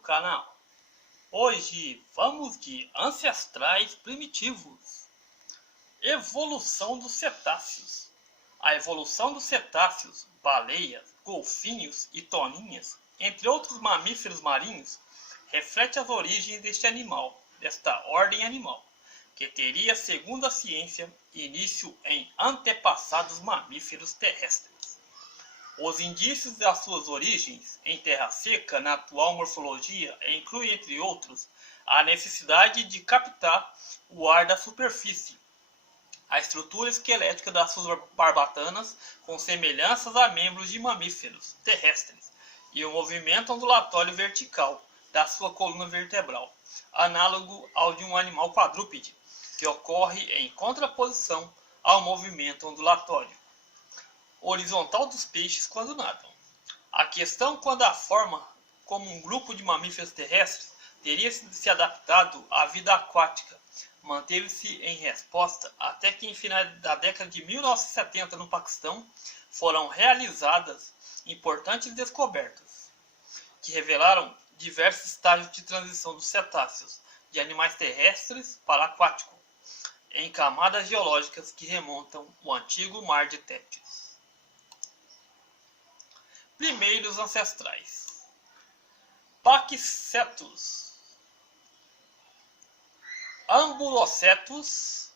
canal. Hoje vamos de ancestrais primitivos. Evolução dos cetáceos. A evolução dos cetáceos, baleias, golfinhos e toninhas, entre outros mamíferos marinhos, reflete as origens deste animal, desta ordem animal, que teria, segundo a ciência, início em antepassados mamíferos terrestres. Os indícios das suas origens em terra seca na atual morfologia incluem, entre outros, a necessidade de captar o ar da superfície, a estrutura esquelética das suas barbatanas com semelhanças a membros de mamíferos terrestres e o movimento ondulatório vertical da sua coluna vertebral, análogo ao de um animal quadrúpede, que ocorre em contraposição ao movimento ondulatório horizontal dos peixes quando nadam. A questão quando a forma como um grupo de mamíferos terrestres teria se adaptado à vida aquática manteve-se em resposta até que em final da década de 1970 no Paquistão foram realizadas importantes descobertas que revelaram diversos estágios de transição dos cetáceos de animais terrestres para aquáticos em camadas geológicas que remontam o antigo mar de Tétis. Primeiros ancestrais: Paquicetus, Ambulocetus,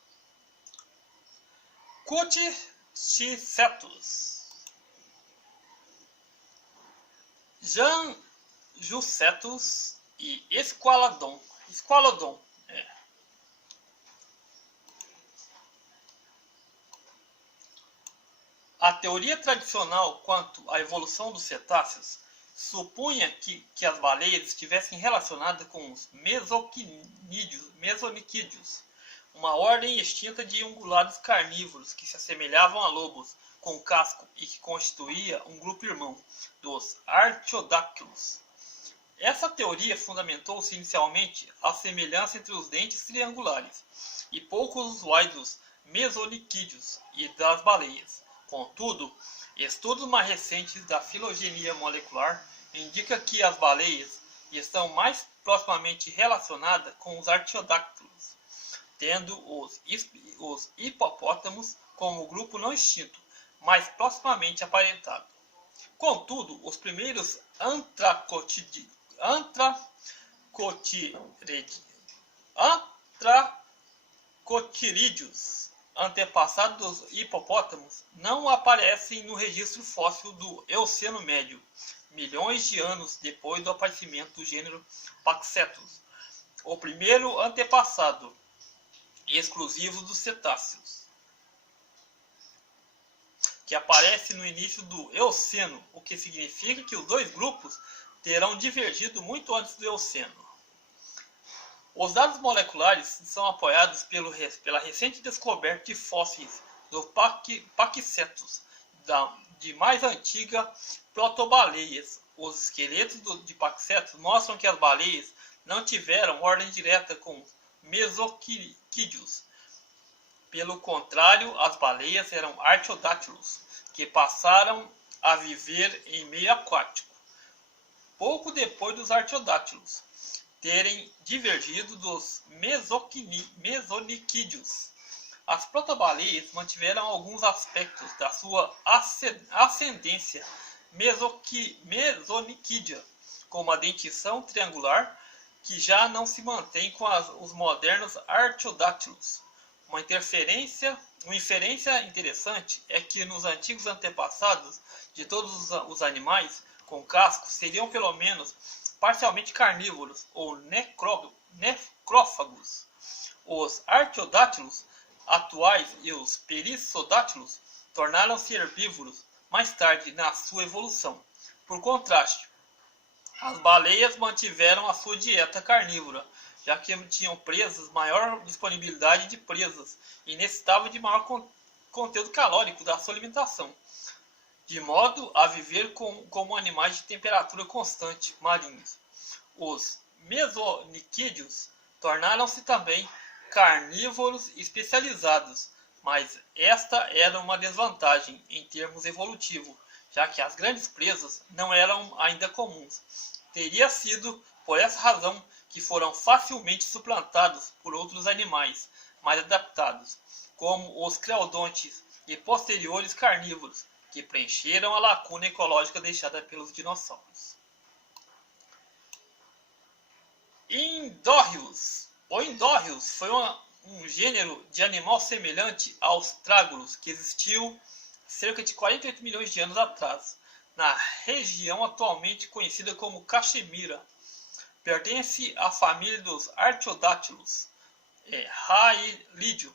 Cuticetus, Janjucetus e Esqualodon. A teoria tradicional quanto à evolução dos cetáceos supunha que as baleias estivessem relacionadas com os mesonicídeos, uma ordem extinta de ungulados carnívoros que se assemelhavam a lobos com casco e que constituía um grupo irmão dos artiodáctilos. Essa teoria fundamentou-se inicialmente à semelhança entre os dentes triangulares e pouco usuais dos mesonicídeos e das baleias. Contudo, estudos mais recentes da filogenia molecular indicam que as baleias estão mais proximamente relacionadas com os artiodáctilos, tendo os hipopótamos como grupo não extinto, mais proximamente aparentado. Contudo, os primeiros antracotídeos antepassados dos hipopótamos não aparecem no registro fóssil do Eoceno Médio, milhões de anos depois do aparecimento do gênero Paquicetus, o primeiro antepassado exclusivo dos cetáceos, que aparece no início do Eoceno, o que significa que os dois grupos terão divergido muito antes do Eoceno. Os dados moleculares são apoiados pela recente descoberta de fósseis do Paquicetus, de mais antiga protobaleias. Os esqueletos de Paquicetus mostram que as baleias não tiveram ordem direta com os mesoquídeos. Pelo contrário, as baleias eram artiodáctilos, que passaram a viver em meio aquático, pouco depois dos artiodáctilos terem divergido dos mesonicídeos. As protobaleias mantiveram alguns aspectos da sua ascendência mesonicídea, como a dentição triangular, que já não se mantém com os modernos artiodáctilos. Uma inferência interessante é que nos antigos antepassados de todos os animais com casco seriam pelo menos parcialmente carnívoros ou necrófagos. Os artiodáctilos atuais e os perissodactilos tornaram-se herbívoros mais tarde na sua evolução. Por contraste, as baleias mantiveram a sua dieta carnívora, já que tinham presas maior disponibilidade de presas e necessitavam de maior conteúdo calórico da sua alimentação, de modo a viver como animais de temperatura constante marinhos. Os mesonicídeos tornaram-se também carnívoros especializados, mas esta era uma desvantagem em termos evolutivos, já que as grandes presas não eram ainda comuns. Teria sido por essa razão que foram facilmente suplantados por outros animais mais adaptados, como os creodontes e posteriores carnívoros, que preencheram a lacuna ecológica deixada pelos dinossauros. Indórreos. O Indórreos foi um gênero de animal semelhante aos trágulos que existiu cerca de 48 milhões de anos atrás, na região atualmente conhecida como Caxemira. Pertence à família dos artiodátilos, Rhylidium,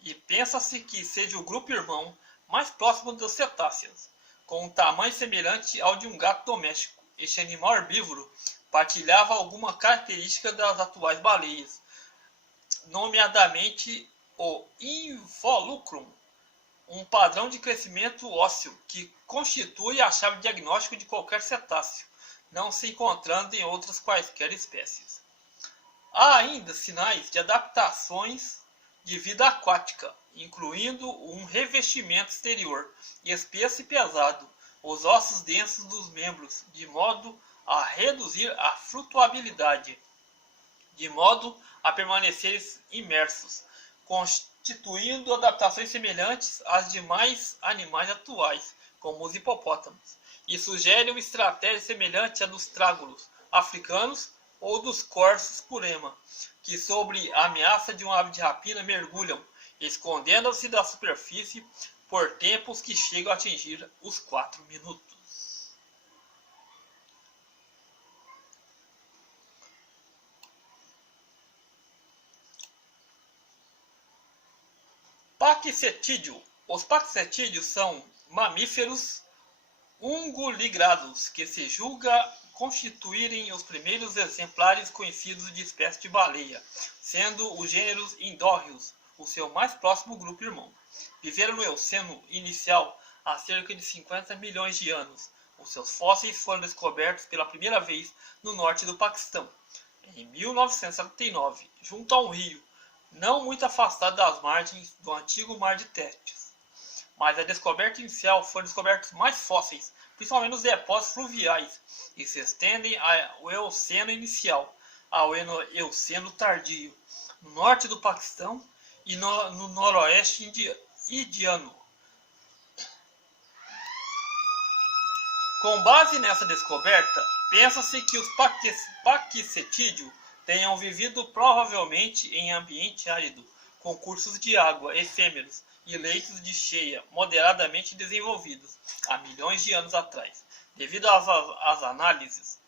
e pensa-se que seja o grupo irmão mais próximo dos cetáceos, com um tamanho semelhante ao de um gato doméstico. Este animal herbívoro partilhava alguma característica das atuais baleias, nomeadamente o involucrum, um padrão de crescimento ósseo que constitui a chave diagnóstica de qualquer cetáceo, não se encontrando em outras quaisquer espécies. Há ainda sinais de adaptações de vida aquática, incluindo um revestimento exterior espesso e pesado, os ossos densos dos membros, de modo a reduzir a flutuabilidade, de modo a permanecerem imersos, constituindo adaptações semelhantes às demais animais atuais, como os hipopótamos, e sugere uma estratégia semelhante à dos trágulos africanos ou dos corsos purema, que sob a ameaça de uma ave de rapina mergulham, escondendo-se da superfície por tempos que chegam a atingir os 4 minutos. Paquicetídeo. Os paquicetídeos são mamíferos ungulados que se julga constituírem os primeiros exemplares conhecidos de espécie de baleia, sendo os gêneros Indórreos o seu mais próximo grupo irmão. Viveram no Eoceno inicial há cerca de 50 milhões de anos. Os seus fósseis foram descobertos pela primeira vez no norte do Paquistão, em 1979, junto a um rio, não muito afastado das margens do antigo Mar de Tétis. Mas a descoberta inicial foram descobertos mais fósseis, principalmente nos depósitos fluviais, e se estendem ao Eoceno inicial, ao Eoceno tardio, no norte do Paquistão e no noroeste indiano. Com base nessa descoberta, pensa-se que os paquicetídeos tenham vivido provavelmente em ambiente árido, com cursos de água efêmeros e leitos de cheia moderadamente desenvolvidos há milhões de anos atrás. Devido às análises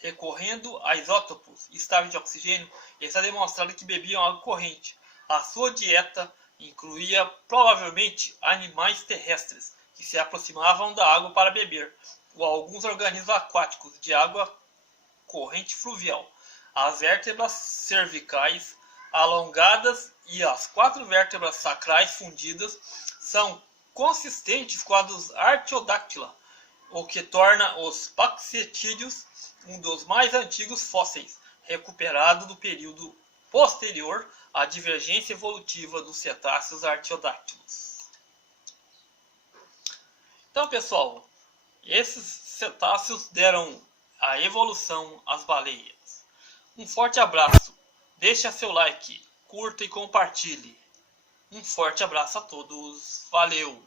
recorrendo a isótopos estáveis de oxigênio, está demonstrado que bebiam água corrente. A sua dieta incluía provavelmente animais terrestres que se aproximavam da água para beber, ou alguns organismos aquáticos de água corrente fluvial. As vértebras cervicais alongadas e as 4 vértebras sacrais fundidas são consistentes com as dos Artiodactyla, o que torna os paquicetídeos um dos mais antigos fósseis recuperados do período posterior à divergência evolutiva dos cetáceos artiodáctilos. Então, pessoal, esses cetáceos deram a evolução às baleias. Um forte abraço, deixa seu like, curta e compartilhe. Um forte abraço a todos, valeu!